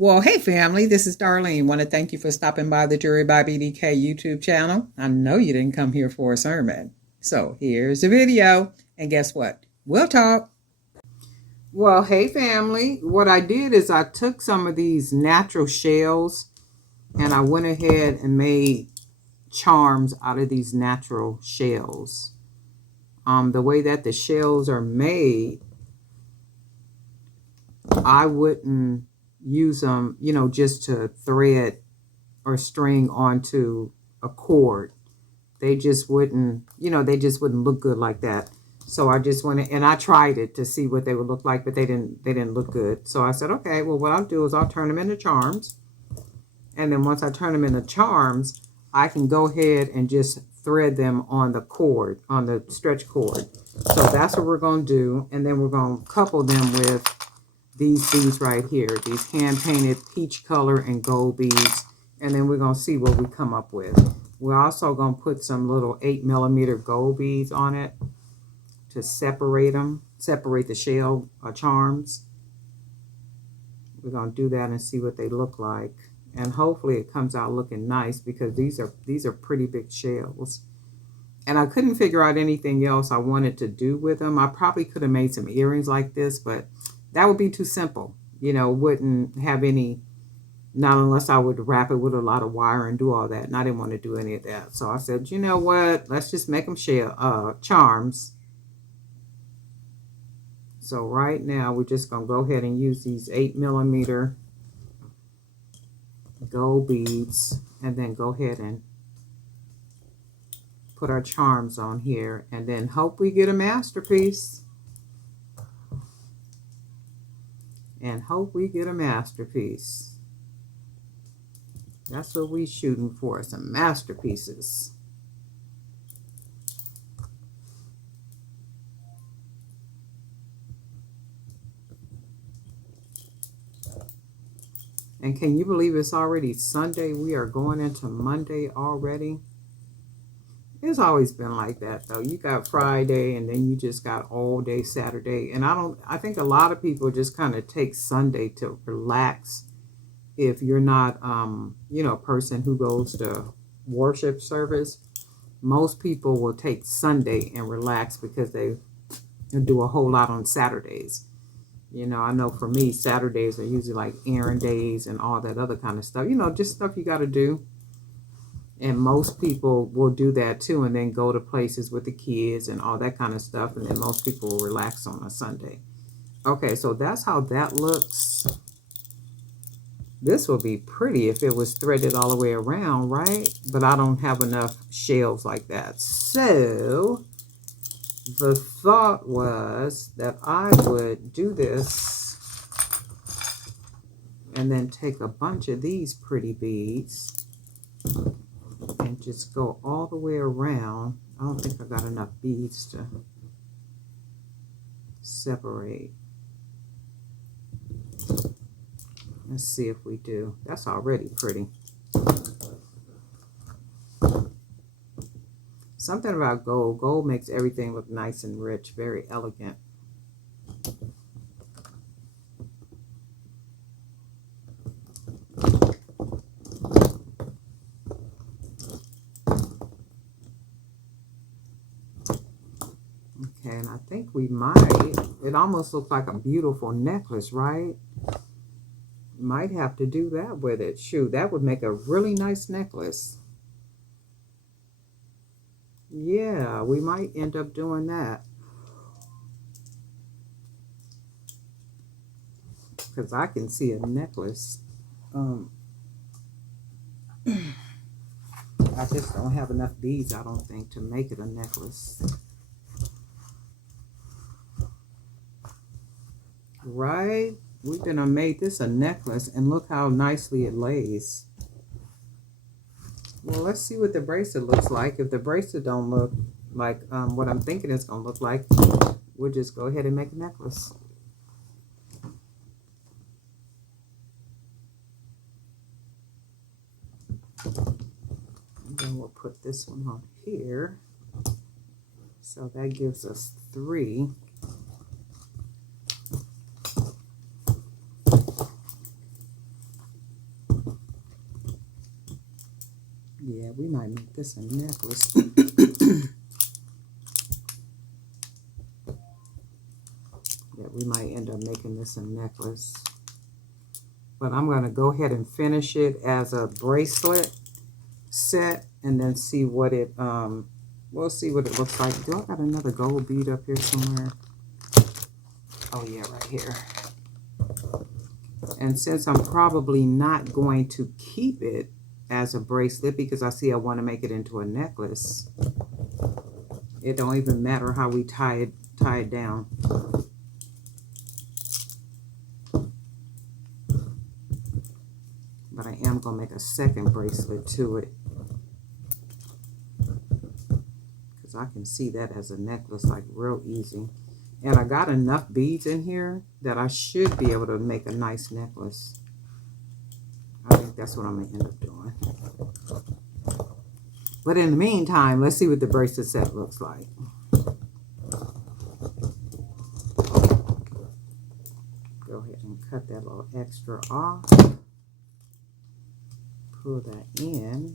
Well, hey family, this is Darlene. Want to thank you for stopping by the Jury by BDK YouTube channel. I know you didn't come here for a sermon. So here's the video. And guess what? We'll talk. Well, hey family. What I did is I took some of these natural shells and I went ahead and made charms out of these natural shells. The way that the shells are made, I wouldn't use them, just to thread or string onto a cord. They just wouldn't, look good like that. So I just went and I tried it to see what they would look like, but they didn't look good. So I said, okay, well, what I'll do is I'll turn them into charms. And then once I turn them into charms, I can go ahead and just thread them on the cord, on the stretch cord. So that's what we're going to do. And then we're going to couple them with these beads right here, these hand-painted peach color and gold beads. And then we're going to see what we come up with. We're also going to put some little 8mm gold beads on it to separate them, separate the shell charms. We're going to do that and see what they look like. And hopefully it comes out looking nice, because these are pretty big shells. And I couldn't figure out anything else I wanted to do with them. I probably could have made some earrings like this, but that would be too simple. Wouldn't have any, not unless I would wrap it with a lot of wire and do all that. And I didn't want to do any of that. So I said, you know what? Let's just make them charms. So right now we're just going to go ahead and use these 8mm gold beads, and then go ahead and put our charms on here, and then hope we get a masterpiece. And hope we get a masterpiece. That's what we're shooting for, some masterpieces. And can you believe it's already Sunday? We are going into Monday already. It's always been like that, though. You got Friday, and then you just got all day Saturday. And I think a lot of people just kind of take Sunday to relax. If you're not, a person who goes to worship service, most people will take Sunday and relax because they do a whole lot on Saturdays. I know for me, Saturdays are usually like errand days and all that other kind of stuff. Just stuff you got to do. And most people will do that too, and then go to places with the kids and all that kind of stuff. And then most people will relax on a Sunday. Okay, so that's how that looks. This would be pretty if it was threaded all the way around, right? But I don't have enough shells like that. So the thought was that I would do this and then take a bunch of these pretty beads and just go all the way around. I don't think I got enough beads to separate. Let's see if we do. That's already pretty. Something about gold. Gold makes everything look nice and rich, very elegant. Okay, and I think we might, it almost looks like a beautiful necklace, right? Might have to do that with it. Shoot, that would make a really nice necklace. Yeah, we might end up doing that. Because I can see a necklace. I just don't have enough beads, I don't think, to make it a necklace. Right? We're going to make this a necklace, and look how nicely it lays. Well, let's see what the bracelet looks like. If the bracelet don't look like what I'm thinking it's going to look like, we'll just go ahead and make a necklace. And then we'll put this one on here. So that gives us 3. Yeah, we might make this a necklace. Yeah, we might end up making this a necklace. But I'm going to go ahead and finish it as a bracelet set and then see what it, we'll see what it looks like. Do I got another gold bead up here somewhere? Oh yeah, right here. And since I'm probably not going to keep it as a bracelet because I see I want to make it into a necklace, it don't even matter how we tie it down. But I am going to make a second bracelet to it, because I can see that as a necklace like real easy. And I got enough beads in here that I should be able to make a nice necklace. I think that's what I'm going to end up doing. But in the meantime, let's see what the bracelet set looks like. Go ahead and cut that little extra off. Pull that in.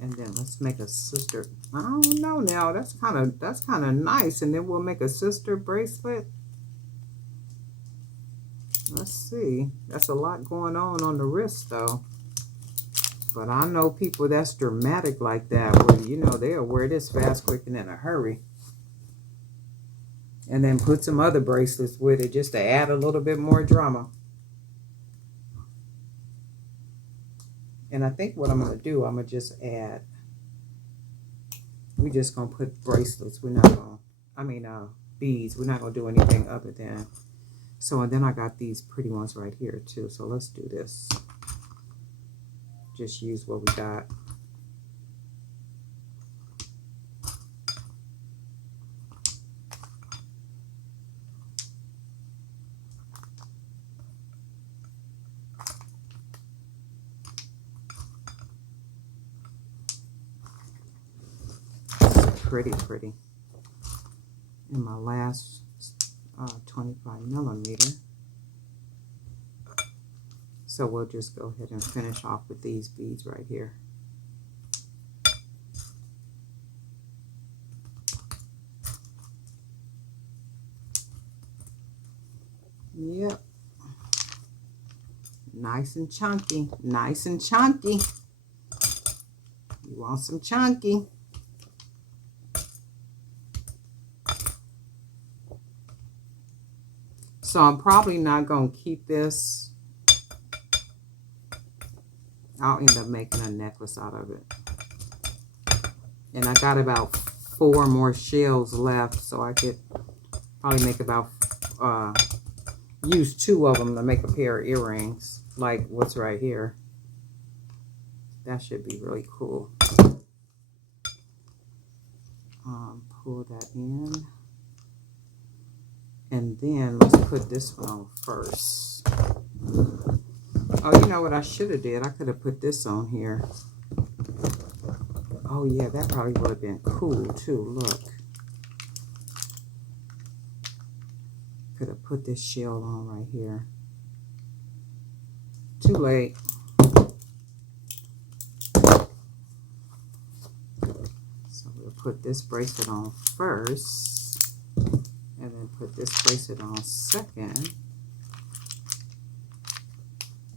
And then let's make a sister. I don't know now. That's kind of nice. And then we'll make a sister bracelet. Let's see. That's a lot going on the wrist though. But I know people that's dramatic like that, where you know they'll wear this fast, quick, and in a hurry. And then put some other bracelets with it just to add a little bit more drama. And I think what I'm going to do, I'm going to just add, we're just going to put bracelets. We're not going to, beads. We're not going to do anything other than. So, and then I got these pretty ones right here too. So let's do this. Just use what we got. Pretty. And my last 25 millimeter. So we'll just go ahead and finish off with these beads right here. Yep. Nice and chunky. Nice and chunky. You want some chunky. So I'm probably not going to keep this. I'll end up making a necklace out of it. And I got about 4 more shells left, so I could probably make about, use 2 of them to make a pair of earrings, like what's right here. That should be really cool. Pull that in. And then let's put this one on first. Oh, you know what I should have did? I could have put this on here. Oh yeah, that probably would have been cool too. Look. Could have put this shell on right here. Too late. So we'll put this bracelet on first. And then put this bracelet on second.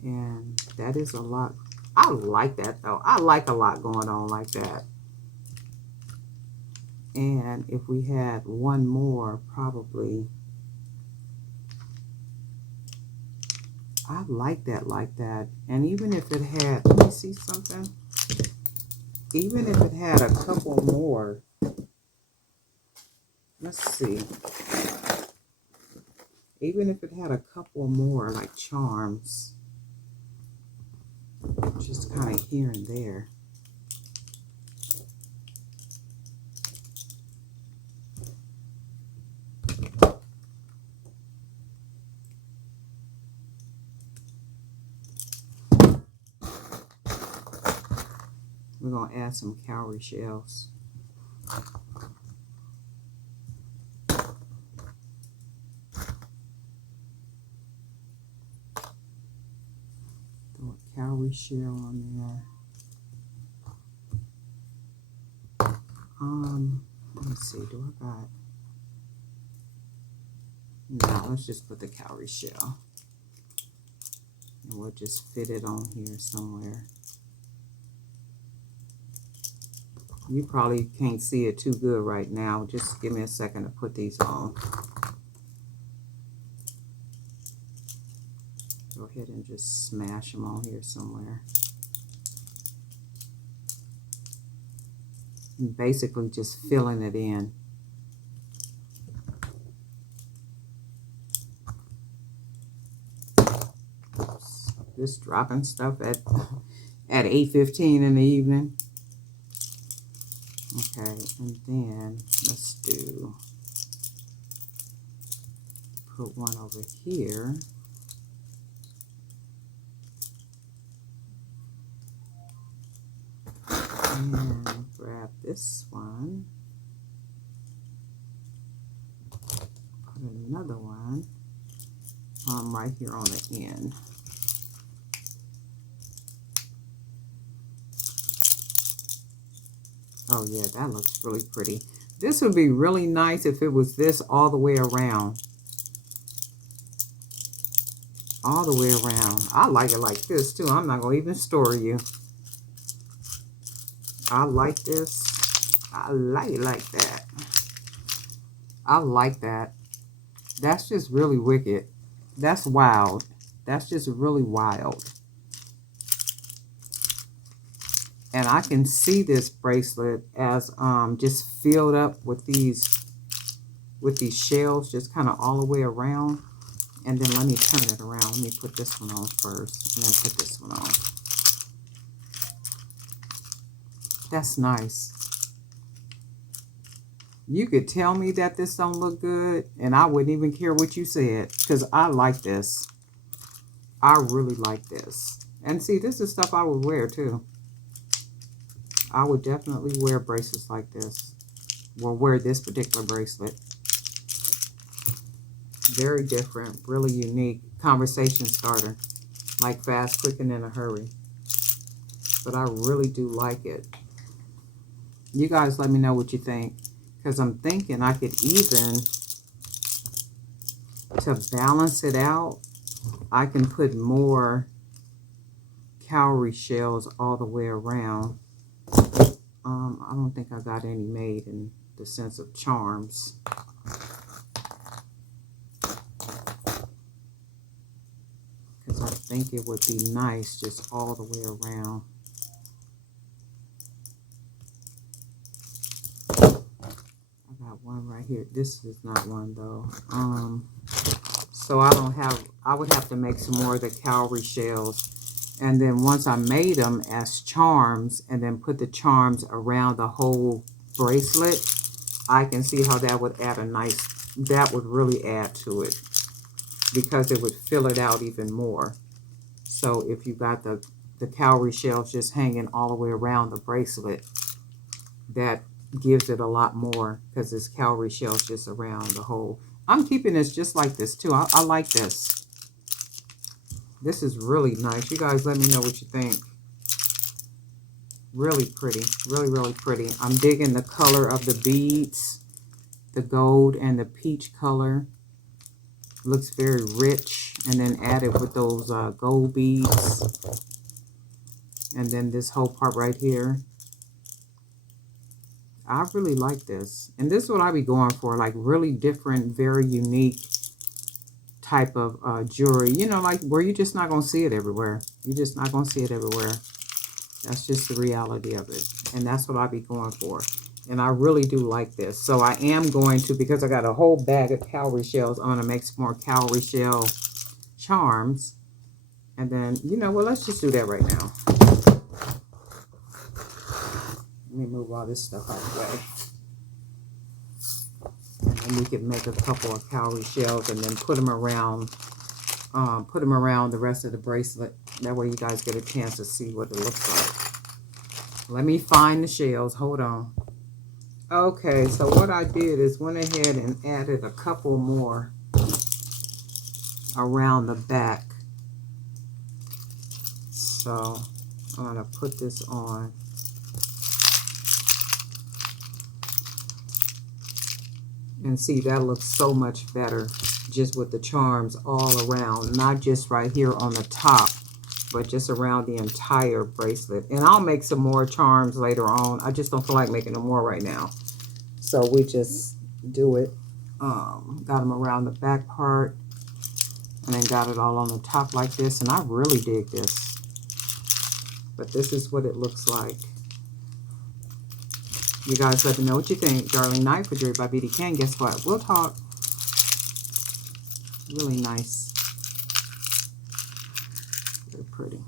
And that is a lot. I like that though. I like a lot going on like that. And if we had one more, probably. I like that. And even if it had, let me see something. Even if it had a couple more. Let's see. Even if it had a couple more like charms. Just kind of here and there. We're going to add some cowrie shells. cowrie shell on there. Let me see, do I got? No, let's just put the cowrie shell. And we'll just fit it on here somewhere. You probably can't see it too good right now. Just give me a second to put these on. Go ahead and just smash them on here somewhere. And basically just filling it in. Oops. Just dropping stuff at 8:15 in the evening. Okay, and then let's put one over here. And grab this one. Put another one right here on the end. Oh yeah, that looks really pretty. This would be really nice if it was this all the way around. All the way around. I like it like this too. I'm not going to even store you. I like this. I like it like that. I like that. That's just really wicked. That's wild. That's just really wild. And I can see this bracelet as just filled up with these shells just kind of all the way around. And then let me turn it around. Let me put this one on first and then put this one on. That's nice. You could tell me that this don't look good and I wouldn't even care what you said because I like this. I really like this. And see, this is stuff I would wear too. I would definitely wear bracelets like this. Well, wear this particular bracelet. Very different, really unique. Conversation starter. Like fast, quick, and in a hurry. But I really do like it. You guys let me know what you think. Because I'm thinking I could even, to balance it out, I can put more cowrie shells all the way around. I don't think I got any made in the sense of charms. Because I think it would be nice just all the way around. I got one right here. This is not one though. So I would have to make some more of the cowrie shells. And then once I made them as charms and then put the charms around the whole bracelet, I can see how that would add that would really add to it because it would fill it out even more. So if you got the cowrie shells just hanging all the way around the bracelet, that gives it a lot more because this cowrie shells just around the whole. I'm keeping this just like this too. I like this. This is really nice. You guys let me know what you think. Really pretty. Really, really pretty. I'm digging the color of the beads. The gold and the peach color. Looks very rich. And then added with those gold beads. And then this whole part right here. I really like this. And this is what I be going for. Like really different, very unique type of jewelry, you know, like where you're just not going to see it everywhere. You're just not going to see it everywhere. That's just the reality of it. And that's what I be going for. And I really do like this. So I am going to, because I got a whole bag of cowrie shells, I'm going to make some more cowrie shell charms. And then, you know, well, let's just do that right now. Let me move all this stuff out of the way. And we can make a couple of cowrie shells and then put them around the rest of the bracelet. That way you guys get a chance to see what it looks like. Let me find the shells. Hold on. Okay, so what I did is went ahead and added a couple more around the back. So I'm going to put this on. And see, that looks so much better just with the charms all around, not just right here on the top, but just around the entire bracelet. And I'll make some more charms later on. I just don't feel like making them more right now. So we just do it. Got them around the back part, and then got it all on the top like this. And I really dig this. But this is what it looks like. You guys let me know what you think. Darling Night for Jewelry by BD Ken. Guess what? We'll talk. Really nice. Very pretty.